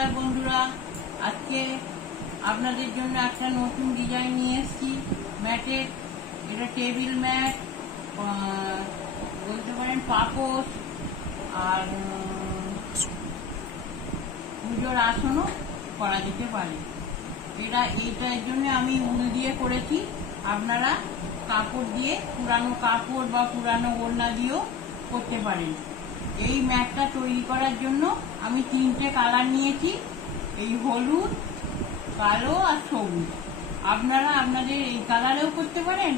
নমস্কার বন্ধুরা, আজকে আপনাদের জন্য একটা নতুন ডিজাইন নিয়ে এসেছি ম্যাটের। এটা টেবিল ম্যাট বলতে পারেন, পাপোশ আর পুজোর আসনও করা যেতে পারে। এইটার জন্য আমি উল দিয়ে করেছি। আপনারা কাপড় দিয়ে, পুরানো কাপড় বা পুরানো ওড়না দিয়েও করতে পারেন। এই ম্যাটটা তৈরি করার জন্য আমি 3টে কালার নিয়েছি, এই হলুদ, কালো আর সবুজ। আপনারা আপনাদের এই কালারেও করতে পারেন,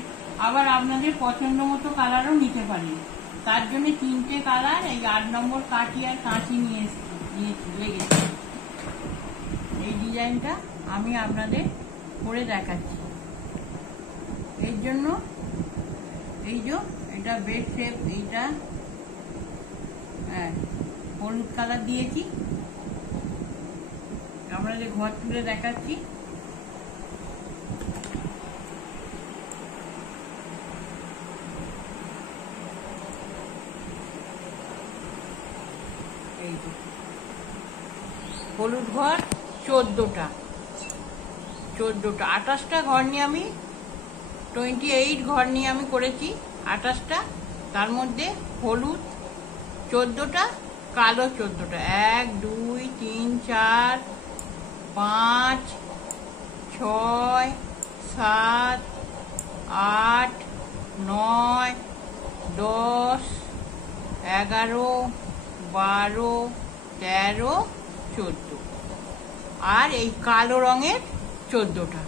আবার আপনাদের পছন্দ মতো কালারও নিতে পারেন। তার জন্য 3টে কালার, এই 8 নম্বর কাঠি আর কাঁচি লেগেছে। এই ডিজাইনটা আমি আপনাদের করে দেখাচ্ছি। এর জন্য এই যে এটা বেড শেপ, এইটা হলুদ কালার দিয়েছি। আপনাদের ঘর তুলে দেখাচ্ছি। এই যে হলুদ ঘর 14টা, 28টা ঘর নিয়ে আমি 28 ঘর নিয়ে আমি করেছি 28টা। তার মধ্যে হলুদ 14টা, কালো 14টা। 1 2 3 4 5 6 7 8 9 10 11 12 13 14, আর এই কালো রঙের 14টা।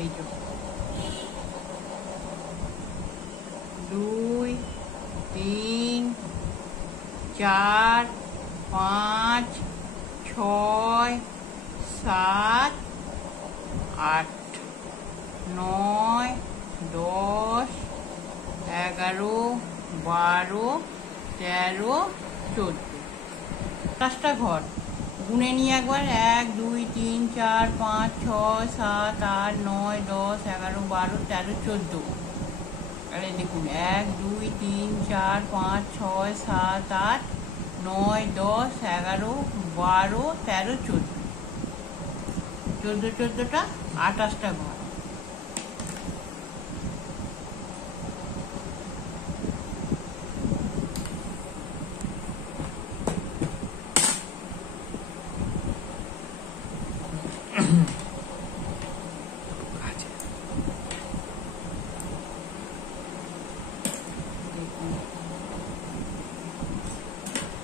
এই যে 2 3 4 5 6 7 8 9 10 11 12 13 14, 5টা ঘর গুনে নিয়ে একবার। 1 2 3 4 5 6 7 8 9 10 11 12 13 14। আরে দেখুন, 1 2 3 4 5 6 7 8 9 10 11 12 13 14, 14টা 28টা ঘর।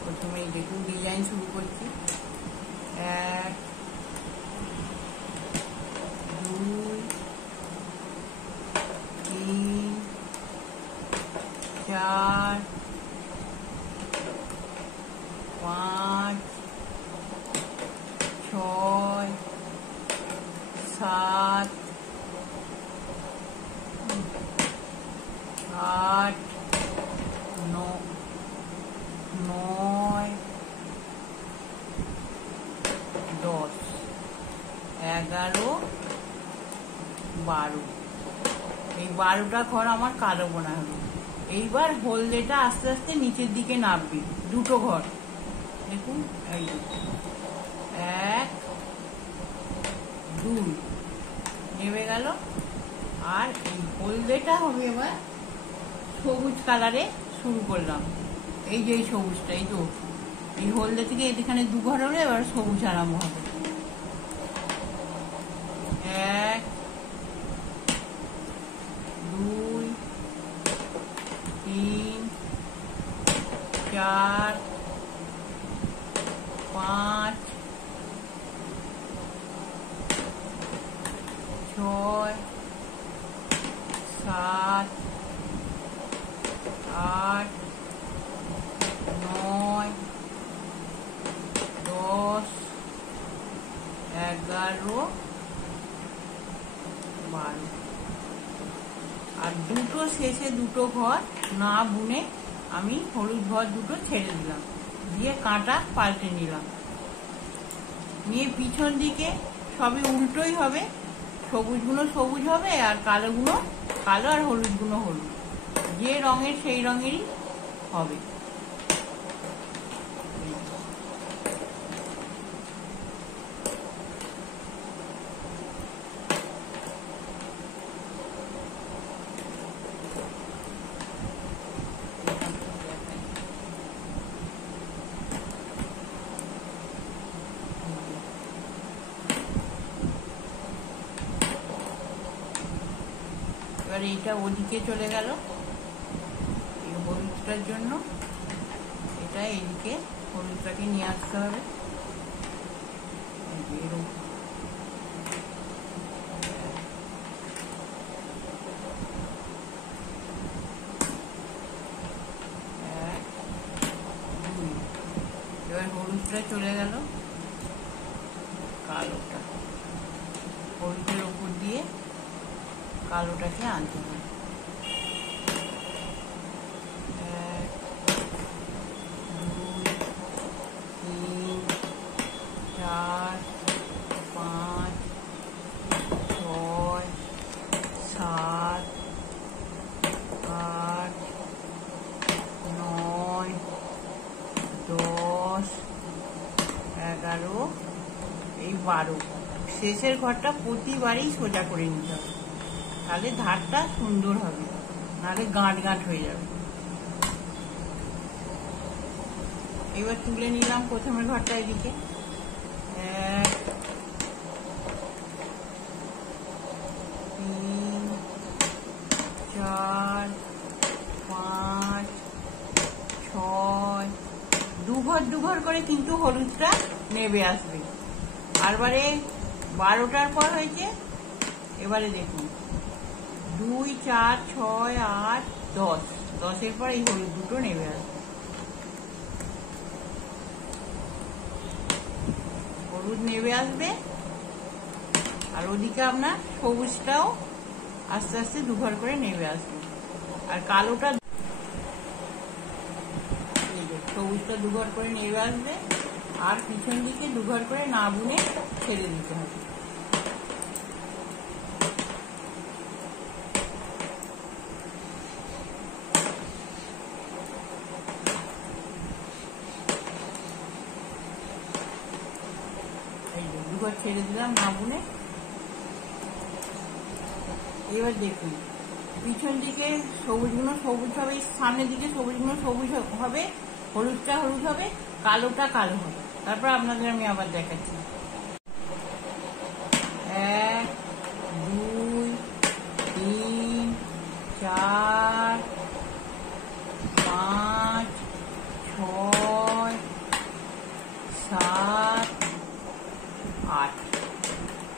প্রথমে দেখুন ডিজাইন শুরু করছি। 1 2 3 4 5 6 7 8 9 10 11 12। এই 12টা ঘর আমার কালো বোনা হলো। এইবার হলদেটা আস্তে আস্তে নিচের দিকে নামবে, 2টো ঘর দেখুন। এই 1 2 নেমে গেল। আর এই হলদেটা হবে এবার সবুজ কালারে শুরু করলাম। এই যে এই সবুজটা, এই তো এই হলদে থেকে এখানে 2 ঘর হলে এবার সবুজ আরম্ভ হবে। 1 2 3 4 5 6 7 8 9 10 11 12। আর 2টো শেষে 2টো ঘর না বুনে আমি হলুদ ঘর 2টো ছেড়ে দিলাম, দিয়ে কাঁটা পাল্টে নিলাম। নিয়ে পিছন দিকে সবই উল্টোই হবে, সবুজগুলো সবুজ হবে আর কালোগুলো কালো আর হলুদগুলো হলুদ। যে রঙের সেই রঙেরই হবে। এবার এইটা ওদিকে চলে গেল এই হলুদটার জন্য, এটা এইদিকে হলুদটাকে নিয়ে আসতে হবে। এবার হলুদটা চলে গেল কালোটা, হলুদের উপর দিয়ে কালোটাকে আনতে হবে। 1 2 3 4 5 6 7 8 9 10 11 এই 12। শেষের ঘরটা প্রতিবারই সোজা করে নিতে হবে, তাহলে ধারটা সুন্দর হবে, নাহলে গাঁট গাঁট হয়ে যাবে। এবার তুলে নিলাম প্রথমের ঘরটা এদিকে। 1 3 4 5 6 দু ঘর করে কিন্তু হলুদটা নেবে আসবে। আরবারে 12টার পর হয়েছে, এবারে দেখুন 2 4 6 8 10, 10-এর পর এই হলুদ দুটো নেবে আসবে। হলুদ নেবে আসবে, আর ওদিকে আপনার সবুজটাও আস্তে আস্তে দুঘর করে নেবে আসবে। আর কালোটা সবুজটা দুঘর করে নেবে আসবে, আর পিছন দিকে দুঘর করে না বুনে ছেড়ে দিতে হবে। দুঘর ছেড়ে দিলাম না বুনে। এবার দেখুন পিছন দিকে সবুজগুলো সবুজ হবে, সামনের দিকে সবুজগুলো সবুজ হবে, হলুদটা হলুদ হবে, কালোটা কালো হবে। তারপর আপনাদের আমি আবার দেখাচ্ছি। 1 2 3 4 5 6 7 8,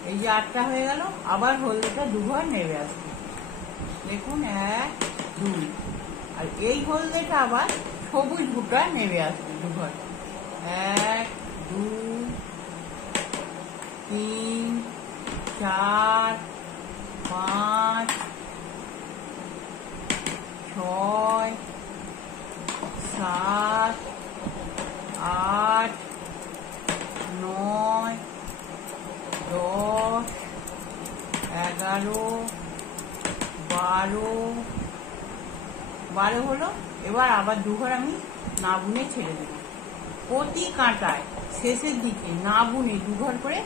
এই যে 8টা হয়ে গেল। আবার হলদেটা দুঘর নেবে আসবে, দেখুন 1 2, আর এই হলদেটা আবার সবুজ গুটা নেবে আসবে দুঘর। 1 2 3 4 5 6 7 8 9 10 11 12 হলো। এবার আবার দুঘর আমি না বুনে ছেড়ে দেব। প্রতি কাঁটায় শেষের দিকে না বুনে দুঘর করে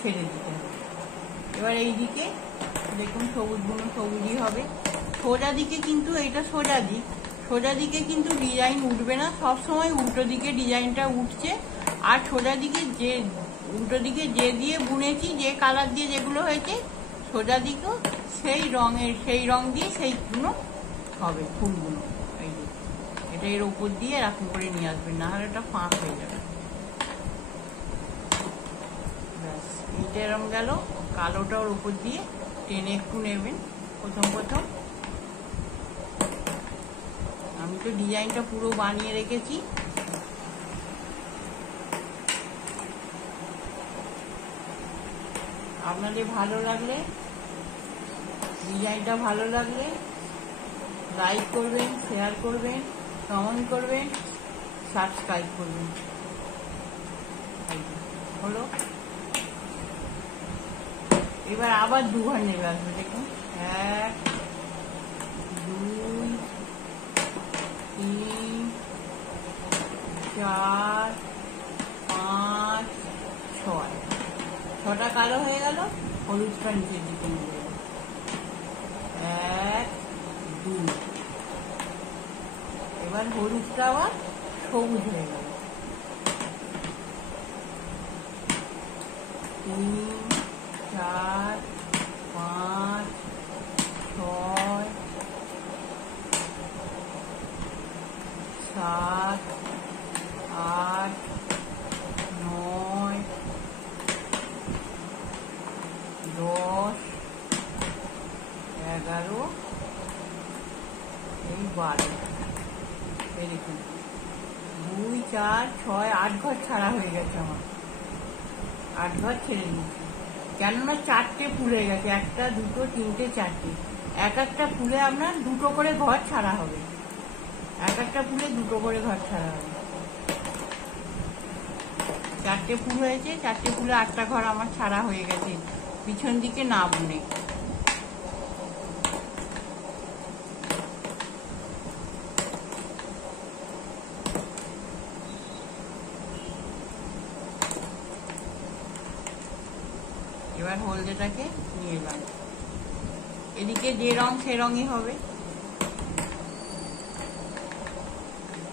ছেড়ে দিতে হবে। এবার এই দিকে দেখুন সবুজ বুনো সবুজই হবে। সোজা দিকে কিন্তু এটা সোজা দিক, সোজা দিকে কিন্তু ডিজাইন উঠবে না, সবসময় উল্টো দিকে ডিজাইনটা উঠছে। আর সোজা দিকে যে উল্টো দিকে যে দিয়ে বুনেছি, যে কালার দিয়ে যেগুলো হয়েছে, সোজা দিকেও সেই রঙের সেই রং দিয়ে সেইগুলো হবে ফুলগুলো। এই যে এটা এর উপর দিয়ে এরকম করে নিয়ে আসবেন, না হলে এটা ফাঁক হয়ে যাবে। ব্যাস এইটা এরকম গেল। কালোটা ওর উপর দিয়ে টেনে একটু নেবেন প্রথম প্রথম। আমি তো ডিজাইনটা পুরো বানিয়ে রেখেছি। আপনাদের ভালো লাগলে, ডিজাইনটা ভালো লাগলে লাইক করবেন, শেয়ার করবেন, কমেন্ট করবেন, সাবস্ক্রাইব করবেন। হলো, এবার আবার দুঘর নেবে আসবে। দেখুন 1 2 3 4 5 6 ছটা কালো হয়ে গেল। হলুদটা নিচের দিকে নিয়ে গেল 1 2। এবার হলুদটা আবার সবুজ হয়ে গেল 3 4 5 6 7 8 9 10 11 এই 12। এই দেখুন 2 4 6 8 ঘর ছাড়া হয়ে গেছে আমার। 8 ঘর ছেড়ে দিচ্ছি কেননা 4টে ফুল হয়ে গেছে। 1 2 3 4টে। এক একটা ফুলে আপনার 2টো করে ঘর ছাড়া হবে। এক একটা ফুলে 2টো করে ঘর ছাড়া হবে। 4টে ফুল হয়েছে। 4টে ফুলে 8টা ঘর আমার ছাড়া হয়ে গেছে পিছন দিকে না বুনে। এবার হলদেটাকে নিয়ে এলাম। এদিকে যে রং সে রঙই হবে।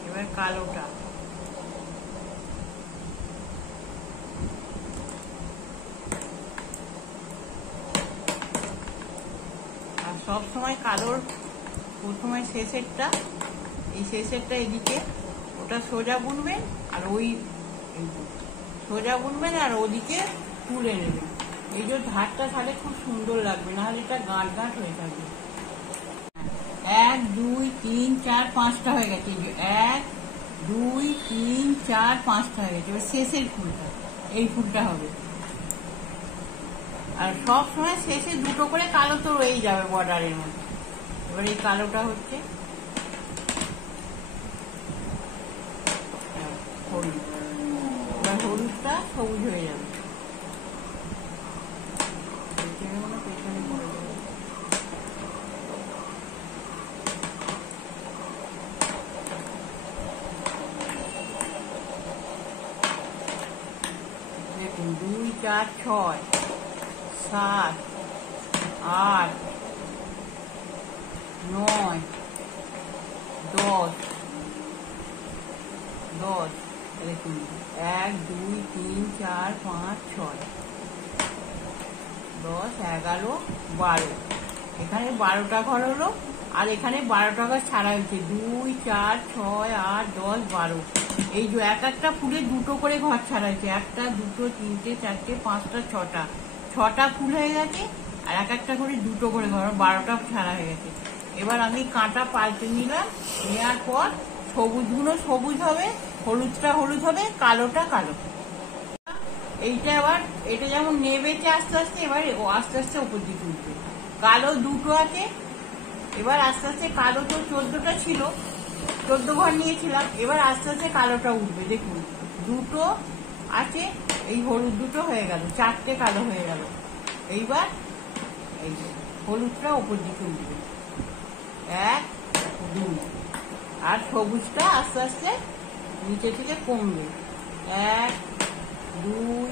এবার কালোটা আর সব সময় কালোর প্রথমে শেষেরটা, এই শেষেরটা এদিকে ওটা সোজা বুনবেন আর ওই সোজা বুনবেন আর ওদিকে তুলে নেবেন। এই যে ধারটা তাহলে খুব সুন্দর লাগবে, নাহলে এটা গাঁট গাঁট হয়ে থাকবে। 1 2 3 4 5টা হয়ে গেছে। 1 2 3 4 5টা হয়ে গেছে। এবার শেষের ফুলটা, এই ফুলটা হবে। আর সব সময় শেষে 2টো করে কালো তো রয়েই যাবে বর্ডারের মধ্যে। এবার এই কালোটা হচ্ছে হলুদ। এবার হলুদটা সবুজ হয়ে যাবে। পেছনে পড়ে যাবে। দেখুন 2 4 6 7 8 9 10 10। দেখুন 1 2 3 4 5 6 10 11 12। এখানে 12টা ঘর হলো আর এখানে 12টা ঘর ছাড়া হয়েছে। 2 4 6 8 10 12। এই যে এক একটা ফুলে 2টো করে ঘর ছাড়া হয়েছে। 1 2 3 4 5 6টা 6টা ফুল হয়ে গেছে আর এক একটা করে 2টো করে ঘর 12টা ছাড়া হয়ে গেছে। এবার আমি কাঁটা পাল্টে নিলাম। নেওয়ার পর সবুজগুলো সবুজ হবে, হলুদটা হলুদ হবে, কালোটা কালো। এইটা আবার এটা যেমন নেবেছে আস্তে আস্তে, এবার আস্তে আস্তে উপর দিকে উঠবে। কালো 2টো আছে। এবার আস্তে আস্তে কালো তো 14টা ছিল, 14 ঘর নিয়েছিলাম। এবার আস্তে আস্তে কালোটা উঠবে। দেখুন 2টো আছে, এই হলুদ 2টো হয়ে গেল, 4টে কালো হয়ে গেল। এইবার এই হলুদটা উপর দিকে উঠবে 1 2। আর সবুজটা আস্তে আস্তে নিচে থেকে কমবে 1 2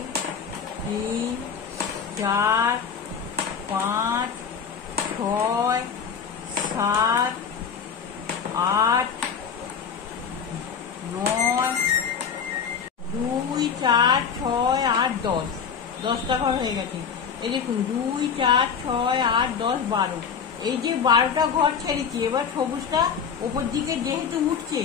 3 4 5 6 7 8 9 2 4 6 8 10। 10টা ঘর হয়ে গেছে। এই দেখুন 2 4 6 8 10 12। এই যে 12টা ঘর ছেড়েছি। এবার সবুজটা ওপর দিকে যেহেতু উঠছে,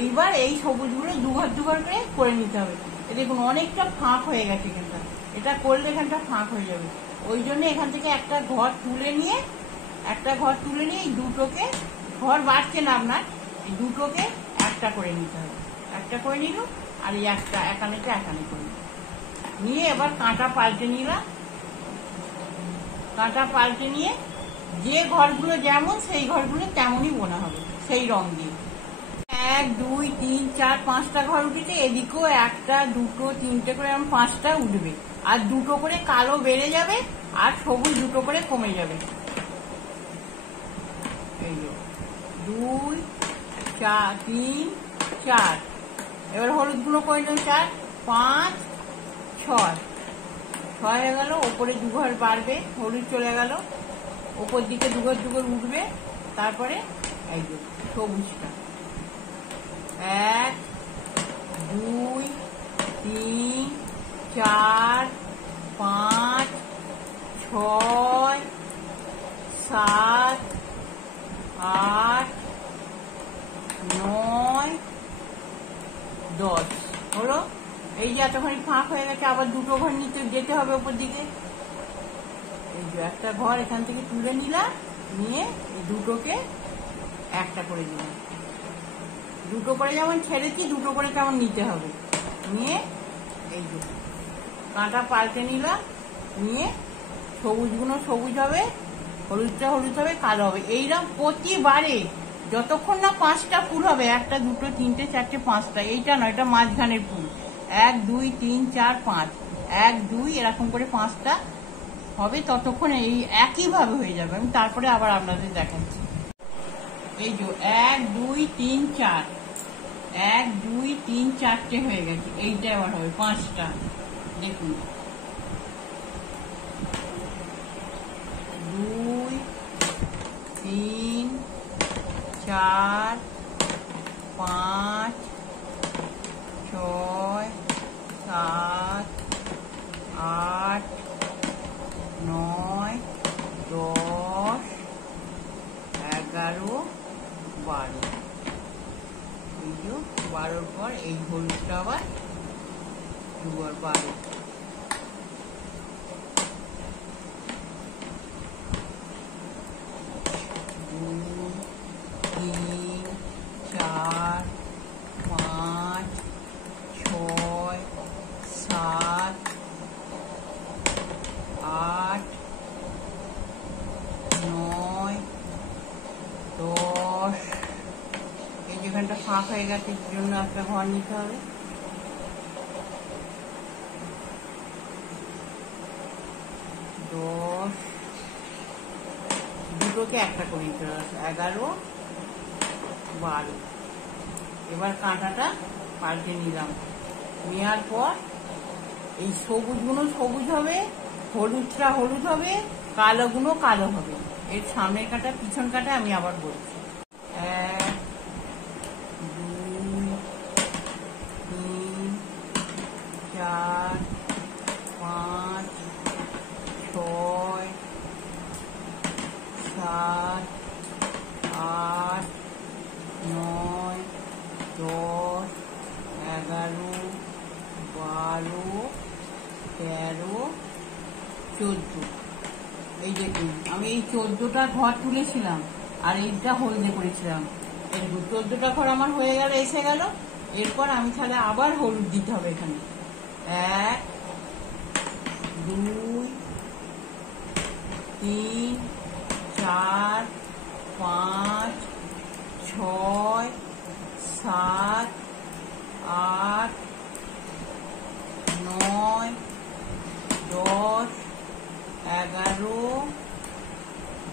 এইবার এই সবুজগুলো 2 ঘর 2 ঘর করে নিতে হবে। এই দেখুন অনেকটা ফাঁক হয়ে গেছে এখানটা। এটা করলে এখানটা ফাঁক হয়ে যাবে। ওই জন্য এখান থেকে একটা ঘর তুলে নিয়ে এই 2টোকে, ঘর বাড়ছে না আপনার, এই 2টোকে একটা করে নিতে হবে। একটা করে নিল আর এই একটা একানেটা একানে করে নিয়ে এবার কাঁটা পাল্টে নিলাম। কাঁটা পাল্টে নিয়ে যে ঘরগুলো যেমন সেই ঘরগুলো তেমনই বোনা হবে সেই রং দিয়ে। 1 2 3 4 5টা ঘর উঠেছে। এদিকেও 1টা 2টো 3টে করে এরকম 5টা উঠবে। আর 2টো করে কালো বেড়ে যাবে আর সবুজ 2টো করে কমে যাবে। এই 2 4 3 4। এবার হলুদ গুঁড়ো করে নিলাম 4 5 6 হয়ে গেল। ওপরে 2 ঘর বাড়বে, হলুদ চলে গেল, ওপর দিকে 2 ঘর 2 ঘর উঠবে। তারপরে এই যে সবুজটা 1 2 3 4 5 6 7 8 9 10 হলো। এই যে এতখানি ফাঁক হয়ে গেছে, আবার 2টো ঘর নিতে যেতে হবে ওপর দিকে। এই যে একটা ঘর এখান থেকে তুলে নিলাম, নিয়ে এই 2টোকে একটা করে দিলাম। 2টো করে যেমন ছেড়েছি 2টো করে তেমন নিতে হবে। নিয়ে এই যে কাঁটা পাল্টে নিলাম, নিয়ে সবুজগুলো সবুজ হবে, হলুদটা হলুদ হবে, কালো হবে। এইরকম প্রতিবারে যতক্ষণ না 5টা ফুল হবে, 1 2 3 4 5টা, এইটা নয়, এটা মাঝখানের ফুল, 1 2 3 4 5 1 2 এরকম করে 5টা হবে, ততক্ষণ এই একইভাবে হয়ে যাবে। আমি তারপরে আবার আপনাদের দেখাচ্ছি। এই যে 1 2 3 4 1 2 3 4টে হয়ে গেছে। এইটা এবার হবে 5টা। দেখুন 2 3 4 5 6 7 8 9 10 11 12। এই যে 12র পর এই হলুদটা আবার 2 আর 12। 2 3 4 5 6 7 8 9 10। এই যেখানটা ফাঁক হয়ে গেছে, এর জন্য একটা ঘর নিতে হবে। 10 2টোকে একটা করে নিতে হবে। 11 12। এবার কাঁটাটা পাল্টে নিলাম, নেওয়ার পর এই সবুজগুলো সবুজ হবে, হলুদটা হলুদ হবে, কালোগুলো কালো হবে। এর সামনের কাঁটা পিছন কাঁটা আমি আবার বলছি। 1 2 3 4 5 6 7 8 9 10 11 12 13 14। এই দেখুন আমি এই 14টা ঘর তুলেছিলাম আর এইটা হলদে করেছিলাম। এই 14টা ঘর আমার হয়ে গেল, এসে গেল। এরপর আমি তাহলে আবার হলুদ দিতে হবে এখানে। 1 2 3 4 5 6 7 8 9 10 11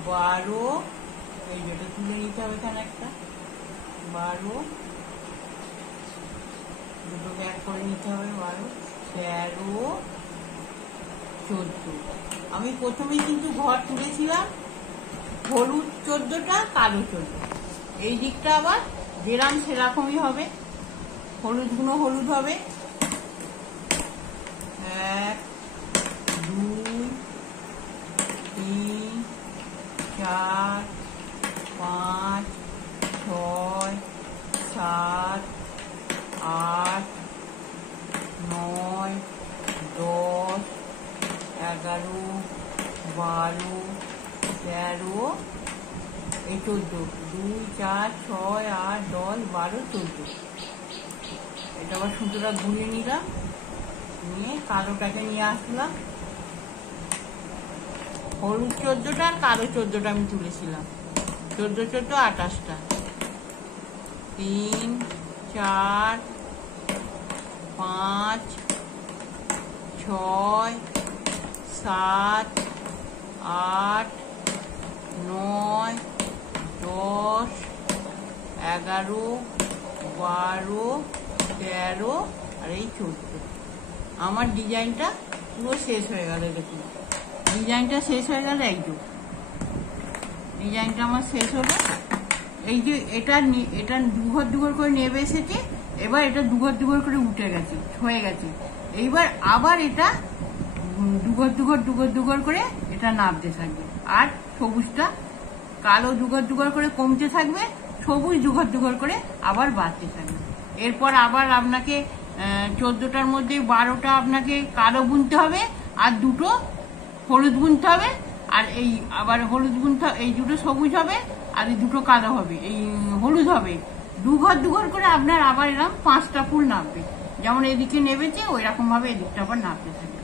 12। এই যেটা তুলে নিতে হবে এখানে একটা 12, দুটোকে এক করে নিতে হবে 12 13 14। আমি প্রথমেই কিন্তু ঘর তুলেছিলাম হলুদ 14টা, কালো 14। এই দিকটা আবার যেরাম সেরকমই হবে, হলুদগুলো হলুদ হবে। 1 2 3 4 5 6 7 8 9 10 11 12 13 এই 14। 2 4 6 8 10 12 14। এটা আবার সুতোটা ঘুরিয়ে নিলাম, নিয়ে কালোটাকে নিয়ে আসলাম। হলুদ 14টা আর কালো 14টা আমি তুলেছিলাম। 14 14 28টা। 3 4 5 6 7 8 9 10 11, 12, 13 আর এই 14। আমার ডিজাইনটা পুরো শেষ হয়ে গেল। দেখুন ডিজাইনটা শেষ হয়ে গেল। এই যে ডিজাইনটা আমার শেষ হলো। এই যে এটা দুঘর দুঘর করে নেবে এসেছে, এবার এটা দুঘর দুঘর করে উঠে গেছে, হয়ে গেছে। এইবার আবার এটা দুঘর দুঘর দুঘর দুঘর করে এটা নামতে থাকবে, আর সবুজটা কালো দুঘর দুঘর করে কমতে থাকবে, সবুজ দুঘর দুঘর করে আবার বাড়তে থাকবে। এরপর আবার আপনাকে 14টার মধ্যে 12টা আপনাকে কালো বুনতে হবে, আর 2টো হলুদ বুনতে হবে, আর এই আবার হলুদ বুনতে, এই 2টো সবুজ হবে আর এই 2টো কালো হবে, এই হলুদ হবে। দুঘর দুঘর করে আপনার আবার এরকম 5টা ফুল নামবে। যেমন এদিকে নেবেছে ওই রকম ভাবে এদিকটা আবার নামতে থাকবে।